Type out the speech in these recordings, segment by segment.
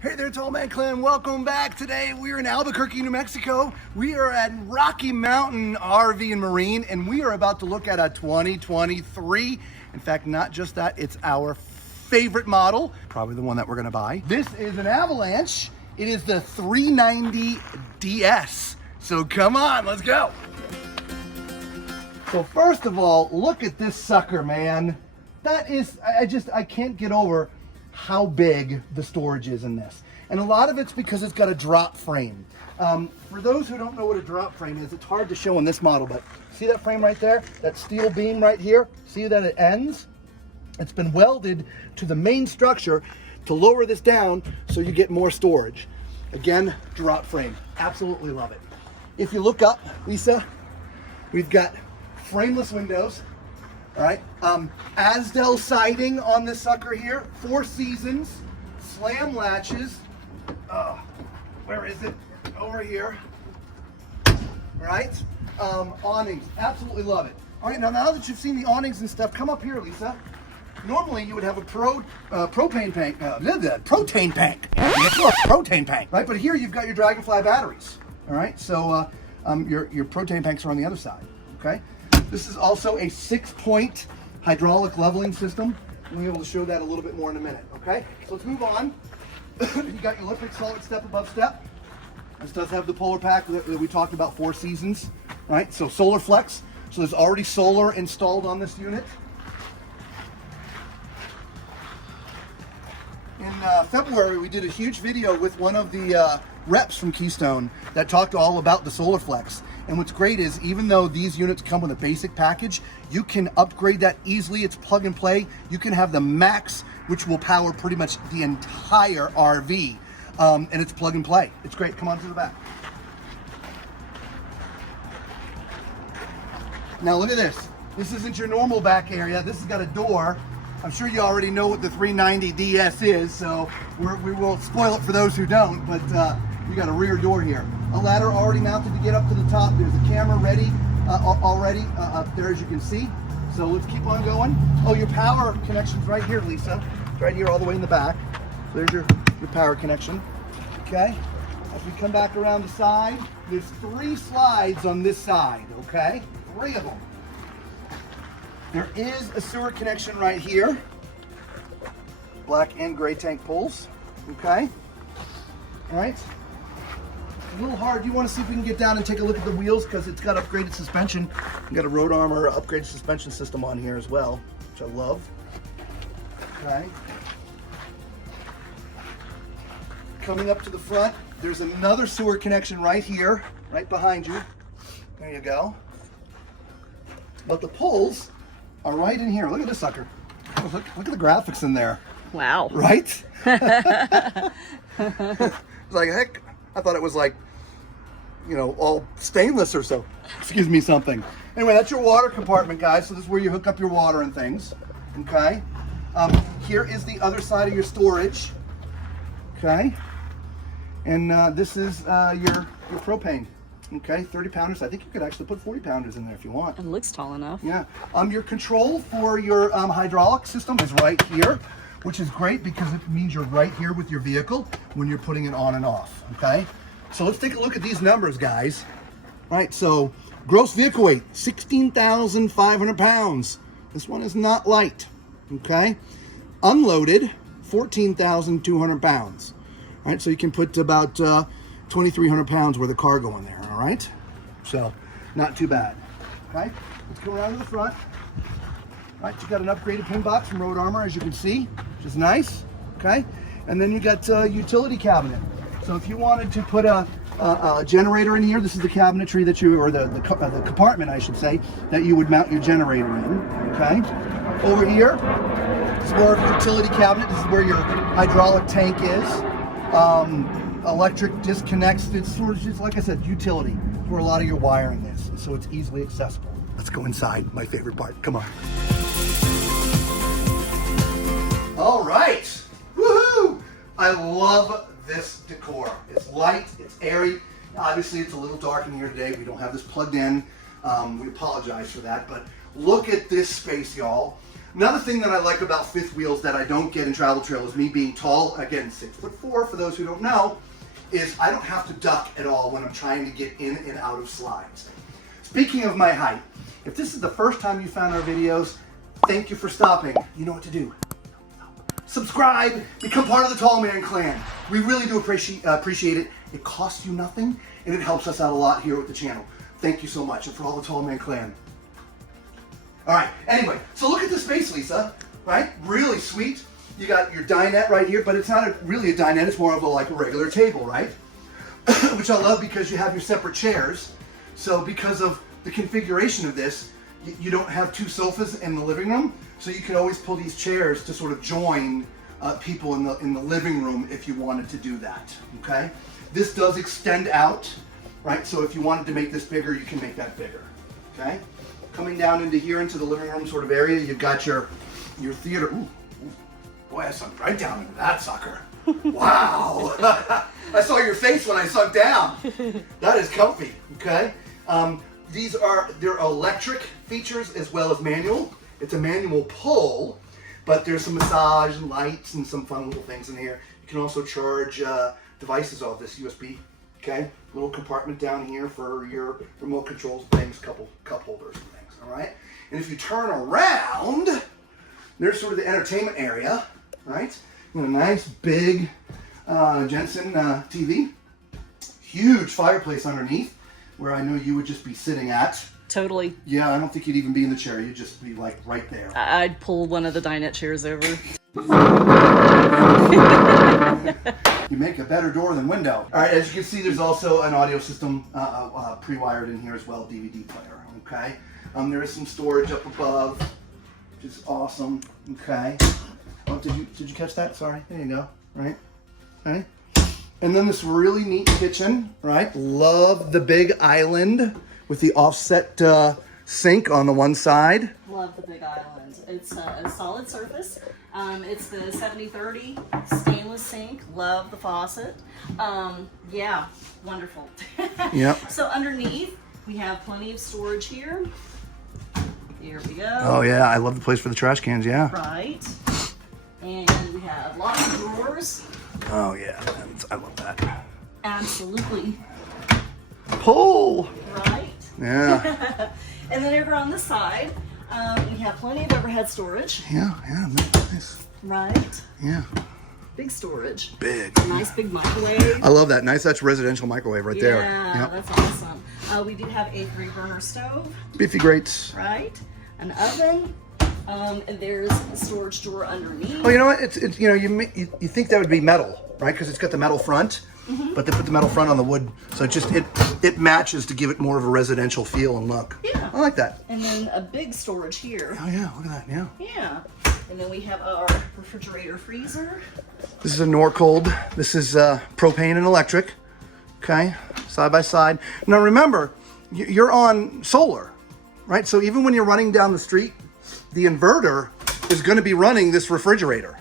Hey there, Tall Man Clan. Welcome back. Today we're in Albuquerque, New Mexico. We are at Rocky Mountain RV and Marine, and we are about to look at a 2023. In fact, not just that, it's our favorite model, probably the one that we're gonna buy. This is an Avalanche. It is the 390 DS. So come on, let's go. So first of all, look at this sucker, man. That is, I can't get over how big the storage is in this. And a lot of it's because it's got a drop frame. For those who don't know what a drop frame is, it's hard to show in this model, but see that frame right there? That steel beam right here? See that it ends? It's been welded to the main structure to lower this down so you get more storage. Again, drop frame. Absolutely love it. If you look up, Lisa, we've got frameless windows. All right, Asdel siding on this sucker here, 4 seasons, slam latches. Where is it? Over here. All right, awnings, absolutely love it. All right, now that you've seen the awnings and stuff, come up here, Lisa. Normally you would have a propane tank, propane tank, right? But here you've got your Dragonfly batteries. All right, so your propane tanks are on the other side. Okay. This is also a 6-point hydraulic leveling system. We'll be able to show that a little bit more in a minute, okay? So let's move on. You got your electric solid step above step. This does have the polar pack that we talked about, 4 seasons, right? So solar flex. So there's already solar installed on this unit. In February, we did a huge video with one of the reps from Keystone that talked all about the solar flex. And what's great is, even though these units come with a basic package, you can upgrade that easily. It's plug and play. You can have the max, which will power pretty much the entire RV. And it's plug and play. It's great. Come on to the back. Now look at this. This isn't your normal back area. This has got a door. I'm sure you already know what the 390 DS is, so we won't spoil it for those who don't, but you got a rear door here. A ladder already mounted to get up to the top. There's a camera ready already up there, as you can see. So let's keep on going. Oh, your power connection's right here, Lisa. It's right here all the way in the back. So there's your power connection. Okay. As we come back around the side, there's 3 slides on this side, okay? 3 of them. There is a sewer connection right here. Black and gray tank pulls, okay? All right. A little hard. You want to see if we can get down and take a look at the wheels because it's got upgraded suspension. You got a road armor upgraded suspension system on here as well, which I love. Okay. Coming up to the front, there's another sewer connection right here, right behind you. There you go. But the pulls are right in here. Look at this sucker. Oh, look at the graphics in there. Wow. Right? It's like, heck, I thought it was like, you know, all stainless or so. Excuse me, something. Anyway, that's your water compartment, guys. So this is where you hook up your water and things. Okay. Here is the other side of your storage. Okay. And this is your propane. Okay, 30 pounders. I think you could actually put 40 pounders in there if you want. It looks tall enough. Yeah. Your control for your hydraulic system is right here, which is great because it means you're right here with your vehicle when you're putting it on and off. Okay. So let's take a look at these numbers, guys. All right. So gross vehicle weight, 16,500 pounds. This one is not light. Okay. Unloaded, 14,200 pounds. All right. So you can put about 2,300 pounds worth of cargo in there. All right, so not too bad. Okay, let's go around to the front. All right, you got an upgraded pin box from Road Armor, as you can see, which is nice. Okay, and then you got a utility cabinet. So if you wanted to put a generator in here, this is the cabinetry that you, or the compartment, I should say, that you would mount your generator in. Okay, over here, this is more of a utility cabinet. This is where your hydraulic tank is. Electric disconnects. It's sort of just, like I said, utility, where a lot of your wiring is, so it's easily accessible. Let's go inside, my favorite part. Come on. All right. Woohoo! I love this decor. It's light, it's airy. Obviously, it's a little dark in here today. We don't have this plugged in. We apologize for that, but look at this space, y'all. Another thing that I like about fifth wheels that I don't get in travel trailers, me being tall, again 6'4" for those who don't know, is I don't have to duck at all when I'm trying to get in and out of slides. Speaking of my height, if this is the first time you found our videos, thank you for stopping. You know what to do. Subscribe, become part of the Tall Man Clan. We really do appreciate it. It costs you nothing, and it helps us out a lot here with the channel. Thank you so much, and for all the Tall Man Clan. All right, anyway, so look at the space, Lisa, right? Really sweet. You got your dinette right here, but it's not really a dinette, it's more of like a regular table, right? Which I love because you have your separate chairs. So because of the configuration of this, you don't have two sofas in the living room, so you can always pull these chairs to sort of join people in the living room if you wanted to do that, okay? This does extend out, right? So if you wanted to make this bigger, you can make that bigger, okay? Coming down into here, into the living room sort of area, you've got your theater. Ooh, boy, I sunk right down into that sucker. Wow. I saw your face when I sunk down. That is comfy, okay? They're electric features as well as manual. It's a manual pull, but there's some massage and lights and some fun little things in here. You can also charge devices off this USB, okay? Little compartment down here for your remote controls things, couple cup holders and things, all right? And if you turn around, there's sort of the entertainment area, right? You know, nice big Jensen TV, huge fireplace underneath, where I know you would just be sitting at. Totally. Yeah, I don't think you'd even be in the chair. You'd just be like right there. I'd pull one of the dinette chairs over. You make a better door than window. All right, as you can see, there's also an audio system pre-wired in here as well, DVD player, okay? There is some storage up above, which is awesome, okay? Oh, did you catch that? Sorry, there you go, right? Okay. And then this really neat kitchen, right? Love the big island with the offset sink on the one side. Love the big island. It's a solid surface. It's the 70/30 stainless sink. Love the faucet. Yeah, wonderful. Yep. So underneath, we have plenty of storage here. Here we go. Oh yeah, I love the place for the trash cans, yeah. Right. And we have lots of drawers. Oh yeah, I love that. Absolutely. Pull! Right. Yeah. And then over on the side, we have plenty of overhead storage. Yeah, nice. Right. Yeah. Big storage. Big. Nice big microwave. I love that. Nice, that's residential microwave right there. Yeah, Yep. that's awesome. We do have a 3-burner stove. Beefy grates. Right. An oven. And there's a storage drawer underneath. Oh, you know what? It's you know, you think that would be metal, right? Because it's got the metal front, but they put the metal front on the wood, so it matches to give it more of a residential feel and look. Yeah. I like that. And then a big storage here. Oh yeah, look at that. Yeah. Yeah. And then we have our refrigerator freezer. This is a Norcold. This is propane and electric. Okay, side by side. Now remember, you're on solar, right? So even when you're running down the street, the inverter is going to be running this refrigerator.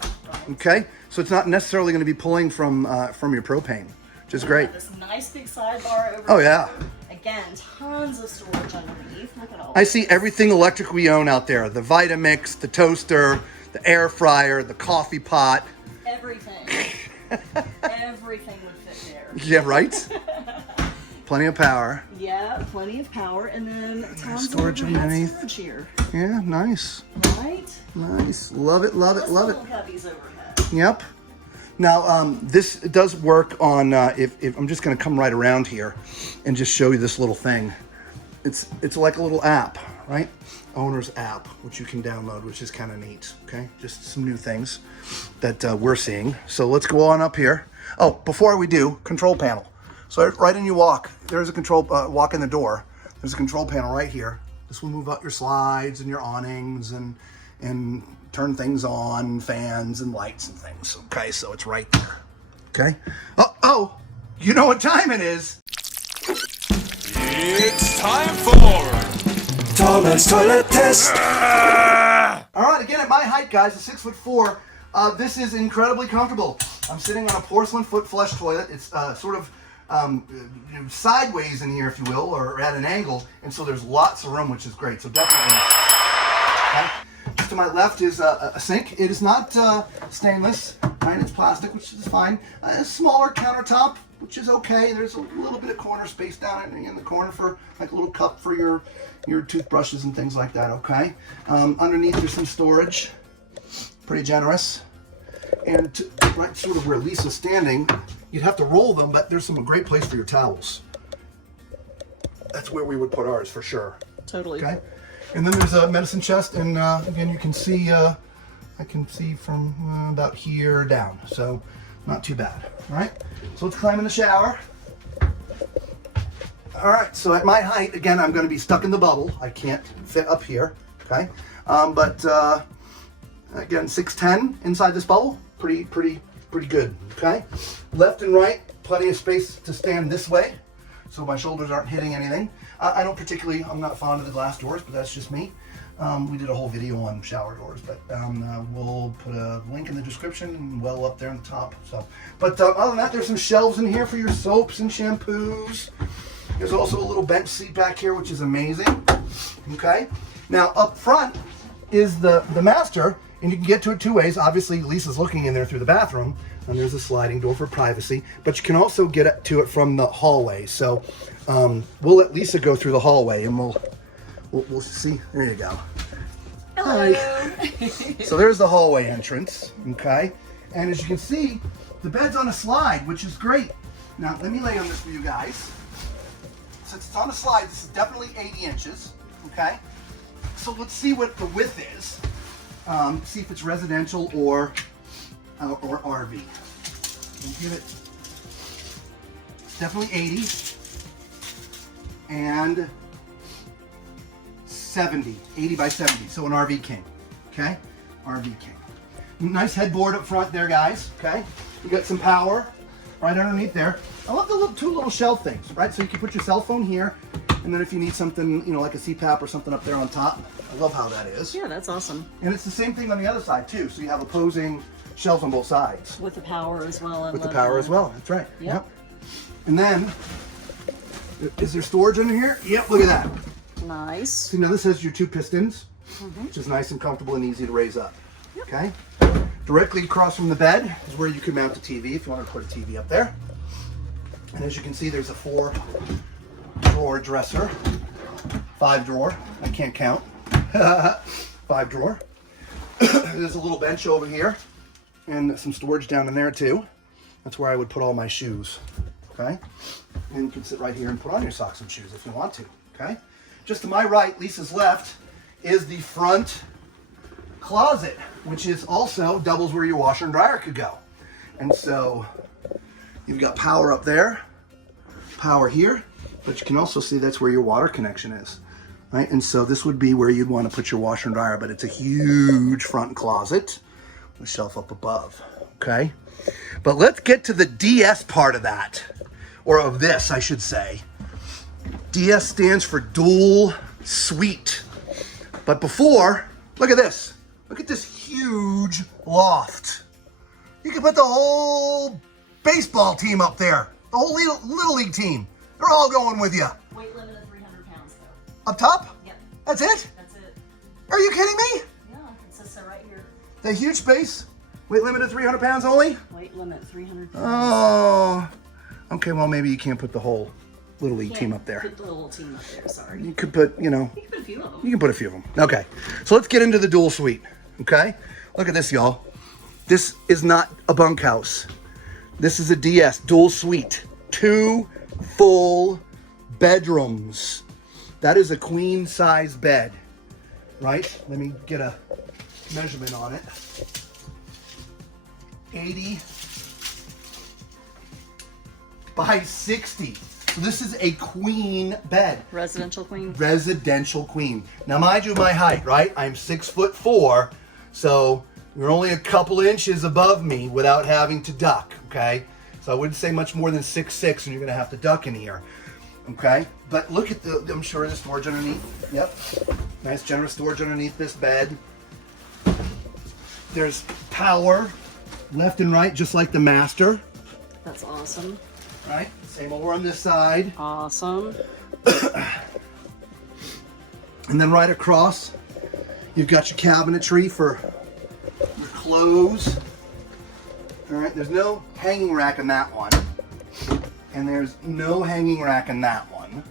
Okay, so it's not necessarily going to be pulling from your propane, which is great. This nice big sidebar over Oh yeah. Again, tons of storage underneath. Look at all. I see everything electric we own out there: the Vitamix, the toaster, the air fryer, the coffee pot. Everything. Everything would fit there. Yeah, right. Plenty of power. Yeah, plenty of power, and then tons storage of overhead underneath. storage here. Yeah, nice. Right. Nice. Love it. Love it. Love it. Little heavies overhead. Yep. Now, this does work on, if I'm just going to come right around here and just show you this little thing. It's like a little app, right? Owner's app, which you can download, which is kind of neat, okay? Just some new things that we're seeing. So let's go on up here. Oh, before we do, control panel. So right in you walk, there's a control, walk in the door. There's a control panel right here. This will move out your slides and your awnings and turn things on, fans and lights and things. Okay, so it's right there. Okay. Oh, you know what time it is. It's time for Tall Man's Toilet Test. All right, again at my height, guys, a 6'4". This is incredibly comfortable. I'm sitting on a porcelain foot flush toilet. It's sort of sideways in here, if you will, or at an angle, and so there's lots of room, which is great. So definitely. Okay. to my left is a sink. It is not stainless, right? It's plastic, which is fine. A smaller countertop, which is okay. There's a little bit of corner space down in the corner for like a little cup for your toothbrushes and things like that, okay? Underneath there's some storage, pretty generous. And right sort of where Lisa's standing, you'd have to roll them, but there's some great place for your towels. That's where we would put ours for sure. Totally. Okay. And then there's a medicine chest, and again, you can see, I can see from about here down, so not too bad. All right, so let's climb in the shower. All right, so at my height, again, I'm going to be stuck in the bubble. I can't fit up here, okay? But again, 6'10" inside this bubble, pretty good, okay? Left and right, plenty of space to stand this way, so my shoulders aren't hitting anything. I'm not fond of the glass doors, but that's just me. We did a whole video on shower doors, but we'll put a link in the description and well up there on the top. So, but other than that, there's some shelves in here for your soaps and shampoos. There's also a little bench seat back here, which is amazing. Okay. Now up front is the master, and you can get to it two ways. Obviously, Lisa's looking in there through the bathroom, and there's a sliding door for privacy. But you can also get to it from the hallway. So we'll let Lisa go through the hallway, and we'll see. There you go. Hello. Hi. So there's the hallway entrance, okay? And as you can see, the bed's on a slide, which is great. Now, let me lay on this for you guys. Since it's on a slide, this is definitely 80 inches, okay? So let's see what the width is. See if it's residential or RV. We'll give it, it's definitely 80 and 70, 80 by 70, so an RV king, okay? RV king. Nice headboard up front there, guys, okay? You got some power right underneath there. I love the two little shelf things, right? So you can put your cell phone here, and then if you need something, you know, like a CPAP or something up there on top. I love how that is. Yeah, that's awesome. And it's the same thing on the other side, too, so you have opposing shelves on both sides. With the power as well. With the power as well, that's right. Yep. And then, is there storage under here? Yep, look at that. Nice. So now this has your two pistons, which is nice and comfortable and easy to raise up. Yep. Okay. Directly across from the bed is where you can mount a TV if you want to put a TV up there. And as you can see, there's a 4-drawer dresser, 5-drawer. I can't count. 5-drawer. There's a little bench over here, and some storage down in there too. That's where I would put all my shoes. Okay. And you can sit right here and put on your socks and shoes if you want to. Okay. Just to my right, Lisa's left, is the front closet, which is also doubles where your washer and dryer could go. And so you've got power up there, power here, but you can also see that's where your water connection is, right? And so this would be where you'd want to put your washer and dryer, but it's a huge front closet with a shelf up above, okay? But let's get to the DS part of that, or of this, I should say. DS stands for dual suite. But before, look at this. Look at this huge loft. You can put the whole baseball team up there. The whole little league team. They're all going with you. Weight limit of 300 pounds though. Up top? Yep. That's it? That's it. Are you kidding me? Yeah, it says so right here. The huge space. Weight limit of 300 pounds only? Weight limit 300 pounds. Oh. Okay, well maybe you can't put the whole little league team up there. Put the little team up there, sorry. You could put, you know. You can put a few of them. You can put a few of them. Okay, so let's get into the dual suite. Okay, look at this, y'all. This is not a bunkhouse. This is a DS dual suite. 2 full bedrooms. That is a queen size bed, right? Let me get a measurement on it. 80 by 60. So this is a queen bed. Residential queen. Residential queen. Now, mind you, my height, right? I'm 6'4", so you're only a couple inches above me without having to duck, okay? So I wouldn't say much more than 6'6", and you're gonna have to duck in here, okay? But look at the, I'm sure there's storage underneath. Yep, nice generous storage underneath this bed. There's power left and right, just like the master. That's awesome. Right, same over on this side. Awesome. And then right across, You've got your cabinetry for your clothes. All right, there's no hanging rack in that one. And there's no hanging rack in that one.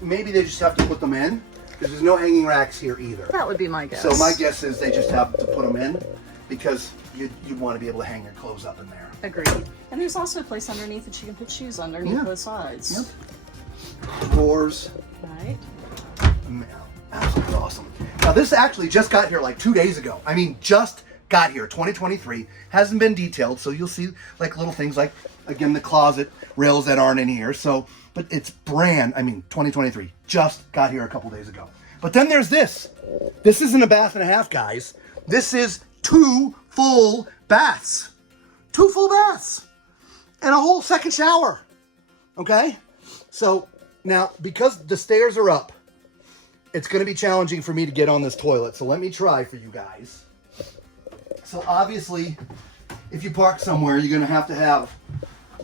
Maybe they just have to put them in, because there's no hanging racks here either. That would be my guess. So my guess is they just have to put them in, because you want to be able to hang your clothes up in there. Agreed. And there's also a place underneath that you can put shoes underneath both sides. Yep. Drawers. Right. Absolutely awesome. Now this actually just got here like 2 days ago. I mean, just got here, 2023. Hasn't been detailed, so you'll see like little things like, again, the closet rails that aren't in here. So, but it's 2023. Just got here a couple days ago. But then there's this. This isn't a bath and a half, guys. This is 2 full baths. 2 full baths. And a whole second shower. Okay? So, now, because the stairs are up, it's going to be challenging for me to get on this toilet. So let me try for you guys. So obviously, if you park somewhere, you're going to have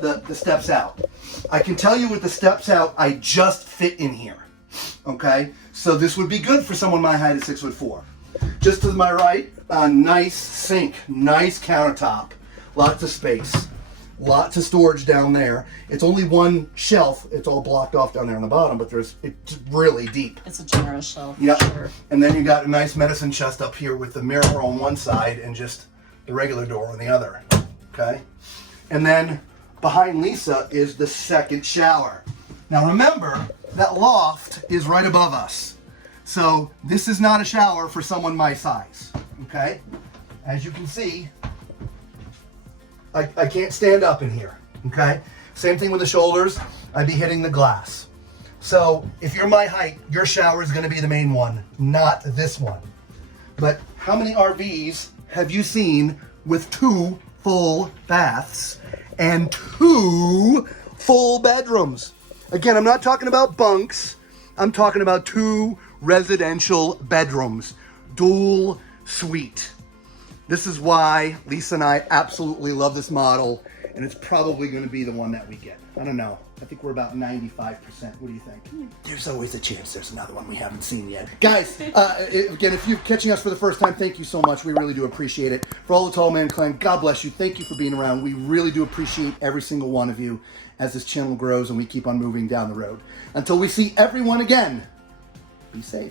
the steps out. I can tell you with the steps out, I just fit in here. Okay? So this would be good for someone my height at 6'4". Just to my right, a nice sink, nice countertop, lots of space. Lots of storage down there. It's only one shelf. It's all blocked off down there on the bottom, but it's really deep. It's a generous shelf. Yep. For sure. And then you got a nice medicine chest up here with the mirror on one side and just the regular door on the other. Okay? And then behind Lisa is the second shower. Now remember, that loft is right above us. So this is not a shower for someone my size. Okay? As you can see, I can't stand up in here, okay? Same thing with the shoulders. I'd be hitting the glass. So if you're my height, your shower is going to be the main one, not this one. But how many RVs have you seen with 2 full baths and 2 full bedrooms? Again, I'm not talking about bunks. I'm talking about 2 residential bedrooms, dual suite. This is why Lisa and I absolutely love this model, and it's probably going to be the one that we get. I don't know. I think we're about 95%. What do you think? There's always a chance there's another one we haven't seen yet. Guys, again, if you're catching us for the first time, thank you so much. We really do appreciate it. For all the Tall Man Clan, God bless you. Thank you for being around. We really do appreciate every single one of you as this channel grows and we keep on moving down the road. Until we see everyone again, be safe.